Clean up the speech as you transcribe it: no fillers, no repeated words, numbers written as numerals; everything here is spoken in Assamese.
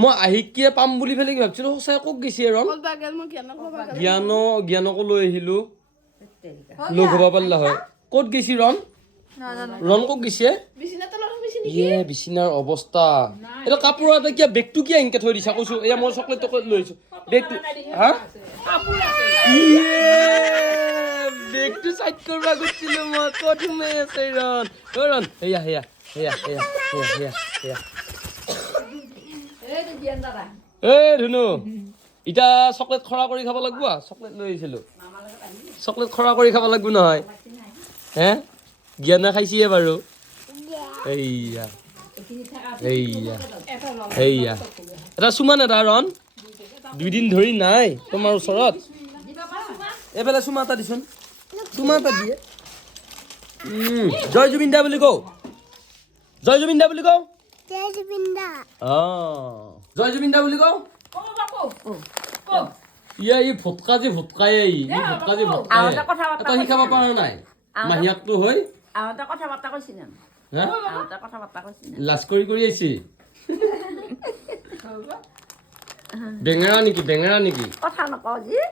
মই আহিকিয়ে পাম বুলি ফেলে কি ভাবছিলো সঁচাই ক'ত গৈছে ৰন জ্ঞানকো লৈ আহিলো লগ হব পাৰিলা হয় ক'ত গৈছি ৰন ৰন ক'ত গৈছে ইয়ে বিচনাৰ অৱস্থা এটা কাপোৰ এটা কিয় বেগটো কিয় এনেকে থৈ দিছা কৈছো এয়া মই চকলেট টকলেট লৈ আহিছো বেগটো হা বেগটো চাইড কৰিব গৈছিলো মই ক'ত সোমাই আছে ৰন অ ৰন হেয়া হেয়া হেয়া হেয়া হেয়া হেয়া হেয়া এই ধুনু এতিয়া চকলেট খৰা কৰি খাব লাগিব চকলেট লৈ আহিছিলো চকলেট খৰা কৰি খাব লাগিব নহয় হে জ্ঞানে খাইছিয়ে বাৰু এইয়া এইয়া এইয়া এটা চুমান এটা ৰন 2 দিন ধৰি নাই তোমাৰ ওচৰত এইফালে চুমা এটা দিছোন চুমা এটা দিয়ে জয় জুবিন দা বুলি কও জয় জুবিন দা বুলি কও জয় জুবিন দা জয় জুবিন দা বুলি কও ইয়া ই ভটকা যে ভটকাই ভটকা যে ভটকাই এটা শিকাব পৰা নাই মাহিয়াকটো হৈ আহতে কথা বাৰ্তা কৈছিল না হা আহতে কথা বাৰ্তা কৈছিল না লাজ কৰি আহিছে বেঙেৰা নেকি কথা নকওঁ যি